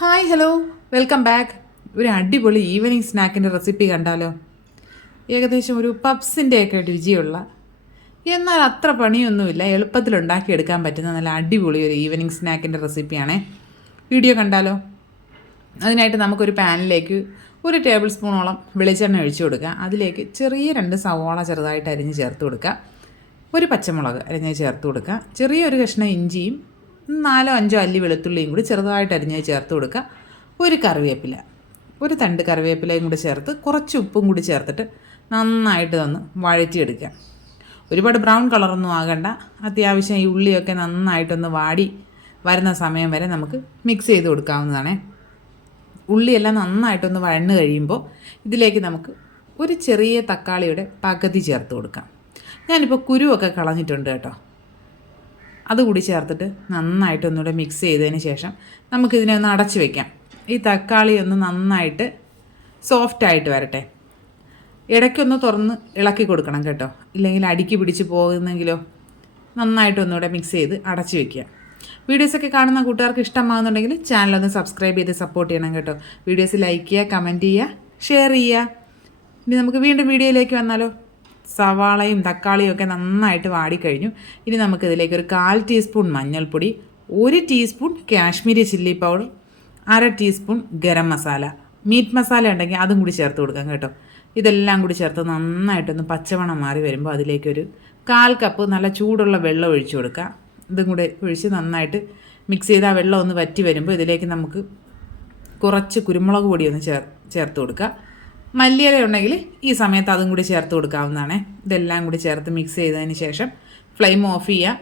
Hi hello welcome back. ഒരു അടിപൊളി evening സ്നാക്കിൻ്റെ recipe കണ്ടാലോ. ഏകദേശം ഒരു പപ്സിൻ്റെയൊക്കെ രുചിയുള്ള, എന്നാൽ അത്ര പണിയൊന്നുമില്ല, എളുപ്പത്തിൽ ഉണ്ടാക്കിയെടുക്കാൻ പറ്റുന്ന നല്ല അടിപൊളി ഒരു ഈവനിങ് സ്നാക്കിൻ്റെ റെസിപ്പിയാണേ. വീഡിയോ കണ്ടാലോ. അതിനായിട്ട് നമുക്കൊരു പാനിലേക്ക് 1 ടേബിൾ സ്പൂണോളം വെളിച്ചെണ്ണ ഒഴിച്ചു കൊടുക്കുക. അതിലേക്ക് ചെറിയ 2 സവോള ചെറുതായിട്ട് അരിഞ്ഞ് ചേർത്ത് കൊടുക്കുക. 1 പച്ചമുളക് അരിഞ്ഞ് ചേർത്ത് കൊടുക്കുക. ചെറിയൊരു കഷ്ണം ഇഞ്ചിയും 4-5 അല്ലി വെളുത്തുള്ളിയും കൂടി ചെറുതായിട്ട് അരിഞ്ഞ് ചേർത്ത് കൊടുക്കുക. 1 കറിവേപ്പില, 1 തണ്ട് കറിവേപ്പിലയും കൂടി ചേർത്ത് കുറച്ച് ഉപ്പും കൂടി ചേർത്തിട്ട് നന്നായിട്ട് വഴറ്റിയെടുക്കുക. ഒരുപാട് ബ്രൗൺ കളറൊന്നും ആകണ്ട. അത്യാവശ്യം ഈ ഉള്ളിയൊക്കെ നന്നായിട്ടൊന്ന് വാടി വരുന്ന സമയം വരെ നമുക്ക് മിക്സ് ചെയ്ത് കൊടുക്കാവുന്നതാണ്. ഉള്ളിയെല്ലാം നന്നായിട്ടൊന്ന് വഴന്ന് കഴിയുമ്പോൾ ഇതിലേക്ക് നമുക്ക് ഒരു ചെറിയ തക്കാളിയുടെ പകുതി ചേർത്ത് കൊടുക്കാം. ഞാനിപ്പോൾ കുരുവൊക്കെ കളഞ്ഞിട്ടുണ്ട് കേട്ടോ. അതുകൂടി ചേർത്തിട്ട് നന്നായിട്ടൊന്നുകൂടെ മിക്സ് ചെയ്തതിന് ശേഷം നമുക്കിതിനെ ഒന്ന് അടച്ച് വയ്ക്കാം. ഈ തക്കാളി ഒന്ന് നന്നായിട്ട് സോഫ്റ്റായിട്ട് വരട്ടെ. ഇടയ്ക്കൊന്ന് തുറന്ന് ഇളക്കി കൊടുക്കണം കേട്ടോ, ഇല്ലെങ്കിൽ അടിക്ക് പിടിച്ച് പോകുന്നെങ്കിലോ. നന്നായിട്ടൊന്നുകൂടെ മിക്സ് ചെയ്ത് അടച്ച് വയ്ക്കുക. വീഡിയോസൊക്കെ കാണുന്ന കൂട്ടുകാർക്ക് ഇഷ്ടമാകുന്നുണ്ടെങ്കിൽ ചാനലൊന്ന് സബ്സ്ക്രൈബ് ചെയ്ത് സപ്പോർട്ട് ചെയ്യണം കേട്ടോ. വീഡിയോസ് ലൈക്ക് ചെയ്യുക, കമൻറ്റ് ചെയ്യുക, ഷെയർ ചെയ്യുക. ഇനി നമുക്ക് വീണ്ടും വീഡിയോയിലേക്ക് വന്നാലോ. സവാളയും തക്കാളിയും ഒക്കെ നന്നായിട്ട് വാടിക്കഴിഞ്ഞു. ഇനി നമുക്കിതിലേക്ക് ഒരു 1/4 ടീസ്പൂൺ മഞ്ഞൾപ്പൊടി, 1 teaspoon Kashmiri chilli powder, 1/2 teaspoon garam masala, meat masala ഉണ്ടെങ്കിൽ അതും കൂടി ചേർത്ത് കൊടുക്കാം കേട്ടോ. ഇതെല്ലാം കൂടി ചേർത്ത് നന്നായിട്ടൊന്ന് പച്ചമണം മാറി വരുമ്പോൾ അതിലേക്കൊരു 1/4 കപ്പ് നല്ല ചൂടുള്ള വെള്ളം ഒഴിച്ചു കൊടുക്കുക. ഇതും കൂടി ഒഴിച്ച് നന്നായിട്ട് മിക്സ് ചെയ്ത് ആ വെള്ളം ഒന്ന് വറ്റി വരുമ്പോൾ ഇതിലേക്ക് നമുക്ക് കുറച്ച് കുരുമുളക് പൊടി ഒന്ന് ചേർത്ത് കൊടുക്കുക. മല്ലിയില ഉണ്ടെങ്കിൽ ഈ സമയത്ത് അതും കൂടി ചേർത്ത് കൊടുക്കാവുന്നതാണ്. ഇതെല്ലാം കൂടി ചേർത്ത് മിക്സ് ചെയ്തതിന് ശേഷം ഫ്ലെയിം ഓഫ് ചെയ്യുക.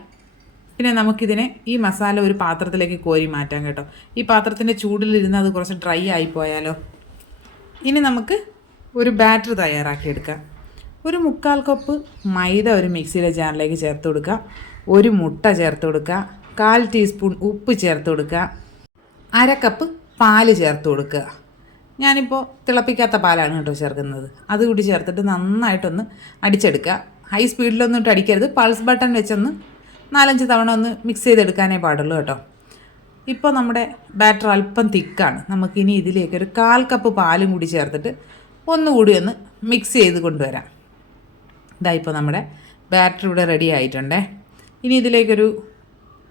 പിന്നെ നമുക്കിതിനെ ഈ മസാല ഒരു പാത്രത്തിലേക്ക് കോരി മാറ്റാം കേട്ടോ. ഈ പാത്രത്തിൻ്റെ ചൂടിലിരുന്ന് അത് കുറച്ച് ഡ്രൈ ആയിപ്പോയാലോ. ഇനി നമുക്ക് ഒരു ബാറ്റർ തയ്യാറാക്കിയെടുക്കാം. ഒരു 1/4 കപ്പ് മൈദ ഒരു മിക്സിയിലെ ജാറിലേക്ക് ചേർത്ത് കൊടുക്കുക. 1 മുട്ട ചേർത്ത് കൊടുക്കുക. 1/4 ടീസ്പൂൺ ഉപ്പ് ചേർത്ത് കൊടുക്കുക. 1/2 കപ്പ് പാല് ചേർത്ത് കൊടുക്കുക. ഞാനിപ്പോൾ തിളപ്പിക്കാത്ത പാലാണ് കേട്ടോ ചേർക്കുന്നത്. അതുകൂടി ചേർത്തിട്ട് നന്നായിട്ടൊന്ന് അടിച്ചെടുക്കുക. ഹൈ സ്പീഡിലൊന്നും ഇട്ട് അടിക്കരുത്. പൾസ് ബട്ടൺ വെച്ചൊന്ന് 4-5 തവണ ഒന്ന് മിക്സ് ചെയ്തെടുക്കാനേ പാടുള്ളൂ കേട്ടോ. ഇപ്പോൾ നമ്മുടെ ബാറ്റർ അല്പം തിക്കാണ്. നമുക്കിനി ഇതിലേക്ക് ഒരു 1/4 കപ്പ് പാലും കൂടി ചേർത്തിട്ട് ഒന്നുകൂടി ഒന്ന് മിക്സ് ചെയ്ത് കൊണ്ടുവരാം. ഇപ്പോൾ നമ്മുടെ ബാറ്റർ ഇവിടെ റെഡി ആയിട്ടുണ്ടേ. ഇനി ഇതിലേക്കൊരു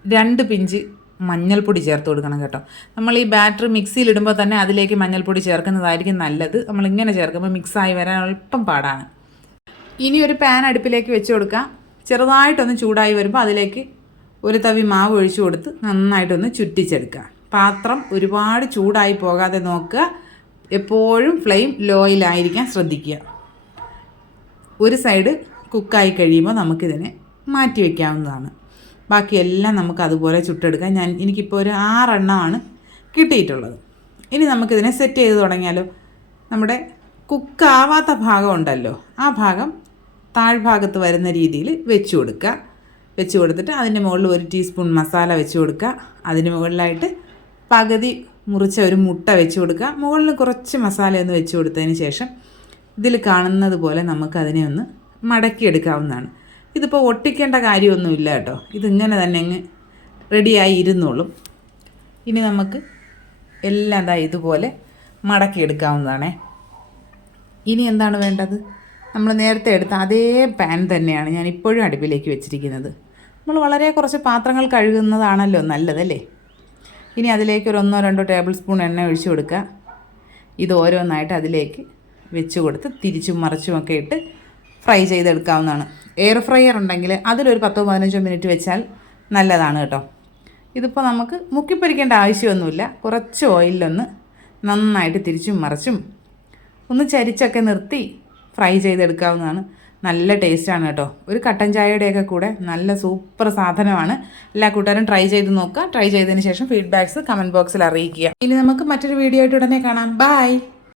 2 പിഞ്ച് മഞ്ഞൾപ്പൊടി ചേർത്ത് കൊടുക്കണം കേട്ടോ. നമ്മൾ ഈ ബാറ്റർ മിക്സിയിലിടുമ്പോൾ തന്നെ അതിലേക്ക് മഞ്ഞൾപ്പൊടി ചേർക്കുന്നതായിരിക്കും നല്ലത്. നമ്മളിങ്ങനെ ചേർക്കുമ്പോൾ മിക്സായി വരാൻ അല്പം പാടാണ്. ഇനി ഒരു പാൻ അടുപ്പിലേക്ക് വെച്ച് കൊടുക്കാം. ചെറുതായിട്ടൊന്ന് ചൂടായി വരുമ്പോൾ അതിലേക്ക് ഒരു തവി മാവ് ഒഴിച്ചു കൊടുത്ത് നന്നായിട്ടൊന്ന് ചുറ്റിച്ചെടുക്കുക. പാത്രം ഒരുപാട് ചൂടായി പോകാതെ നോക്കുക. എപ്പോഴും ഫ്ലെയിം ലോയിലായിരിക്കാൻ ശ്രദ്ധിക്കുക. ഒരു സൈഡ് കുക്കായി കഴിയുമ്പോൾ നമുക്കിതിനെ മാറ്റി വയ്ക്കാവുന്നതാണ്. ബാക്കിയെല്ലാം നമുക്ക് അതുപോലെ ചുട്ടെടുക്കാം. എനിക്കിപ്പോൾ ഒരു 6 എണ്ണമാണ് കിട്ടിയിട്ടുള്ളത്. ഇനി നമുക്കിതിനെ സെറ്റ് ചെയ്ത് തുടങ്ങിയാലോ. നമ്മുടെ കുക്കാവാത്ത ഭാഗം ഉണ്ടല്ലോ, ആ ഭാഗം താഴ്ഭാഗത്ത് വരുന്ന രീതിയിൽ വെച്ച് കൊടുക്കുക. വെച്ച് കൊടുത്തിട്ട് അതിൻ്റെ മുകളിൽ 1 ടീസ്പൂൺ മസാല വെച്ച് കൊടുക്കുക. അതിന് മുകളിലായിട്ട് പകുതി മുറിച്ച ഒരു മുട്ട വെച്ച് കൊടുക്കുക. മുകളിൽ കുറച്ച് മസാലയൊന്ന് വെച്ച് കൊടുത്തതിന് ശേഷം ഇതിൽ കാണുന്നത് പോലെ നമുക്കതിനെ ഒന്ന് മടക്കിയെടുക്കാവുന്നതാണ്. ഇതിപ്പോൾ ഒട്ടിക്കേണ്ട കാര്യമൊന്നുമില്ല കേട്ടോ. ഇതിങ്ങനെ തന്നെ അങ്ങ് റെഡിയായി ഇരുന്നോളും. ഇനി നമുക്ക് എല്ലാം ഇതുപോലെ മടക്കിയെടുക്കാവുന്നതാണേ. ഇനി എന്താണ് വേണ്ടത്? നമ്മൾ നേരത്തെ എടുത്ത അതേ പാൻ തന്നെയാണ് ഞാൻ ഇപ്പോഴും അടുപ്പിലേക്ക് വെച്ചിരിക്കുന്നത്. നമ്മൾ വളരെ കുറച്ച് പാത്രങ്ങൾ കഴുകുന്നതാണല്ലോ നല്ലതല്ലേ. ഇനി അതിലേക്ക് ഒരു 1-2 ടേബിൾ സ്പൂൺ എണ്ണ ഒഴിച്ചു കൊടുക്കുക. ഇത് ഓരോന്നായിട്ട് അതിലേക്ക് വെച്ച് കൊടുത്ത് തിരിച്ചും മറിച്ചുമൊക്കെ ഇട്ട് ഫ്രൈ ചെയ്തെടുക്കാവുന്നതാണ്. എയർ ഫ്രയർ ഉണ്ടെങ്കിൽ അതിലൊരു 10-15 മിനിറ്റ് വെച്ചാൽ നല്ലതാണ് കേട്ടോ. ഇതിപ്പോൾ നമുക്ക് മുക്കിപ്പൊരിക്കേണ്ട ആവശ്യമൊന്നുമില്ല. കുറച്ച് ഓയിലൊന്ന് നന്നായിട്ട് തിരിച്ചും മറിച്ചും ഒന്ന് ചരിച്ചൊക്കെ നിർത്തി ഫ്രൈ ചെയ്തെടുക്കാവുന്നതാണ്. നല്ല ടേസ്റ്റാണ് കേട്ടോ. ഒരു കട്ടൻ ചായയുടെയൊക്കെ കൂടെ നല്ല സൂപ്പർ സാധനമാണ്. എല്ലാ കൂട്ടുകാരും ട്രൈ ചെയ്ത് നോക്കുക. ട്രൈ ചെയ്തതിന് ശേഷം ഫീഡ്ബാക്ക്സ് കമൻറ്റ് ബോക്സിൽ അറിയിക്കുക. ഇനി നമുക്ക് മറ്റൊരു വീഡിയോ ആയിട്ട് ഉടനെ കാണാം. ബൈ.